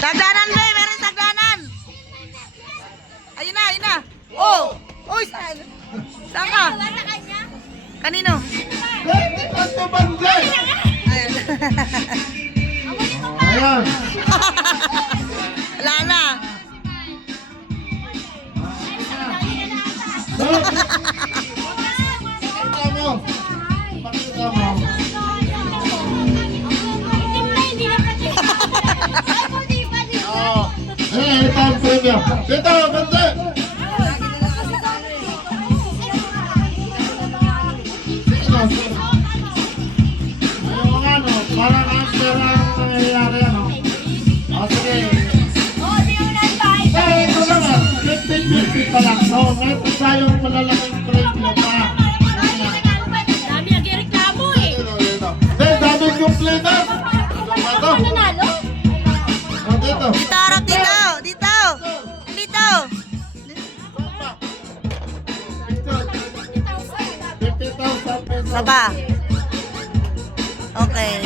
Sagdanan, Be! Meron sagdanan! Ayun na, ayun na! Oh! Uy! Saan? Saan ka? Kanino? Ayan. Ayan. Wala na. Pakita mo. Pakita mo. Ayan, ito ang premyo. Dito, bante. Ayun ano, parang ang pera ang nangyayari ano. O sige. Ito naman, 50-50 pa lang. So, meron tayong malalaking premyo pa. Dami nagreklamo eh. Then, daming complainant. Ito. O, dito. Dito, harap dito. Dito. Dito. 50,000 pesos. Baba. Okay.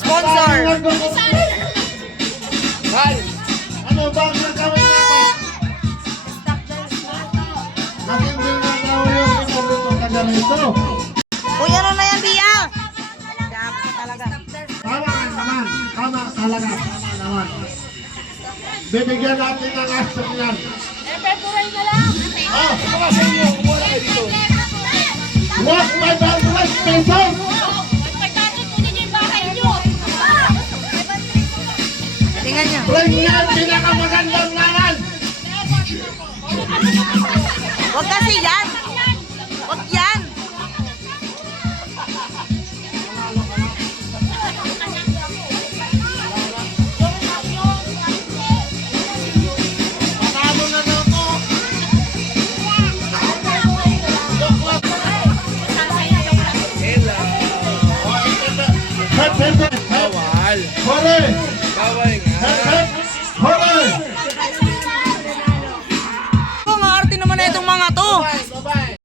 Sponsor. Hi. Ano ba ang nagawin natin? Kasi hindi na daw yung ipabuto ka ganito. Uy, ano na yan, Bia? Dami ko talaga. Tama ka naman. Tama talaga. Tama naman. Bibigyan natin ng action yan. February na lang. Ah, baka sa inyo. Wala kayo dito. What? 500 pesos? Pagkatutunin yung bahay nyo. Tingnan nyo. Premium, pinakamagandang laman. Huwag kasi yan. Huwag yan. Panalo na daw to. Hello. Bawal. Kore.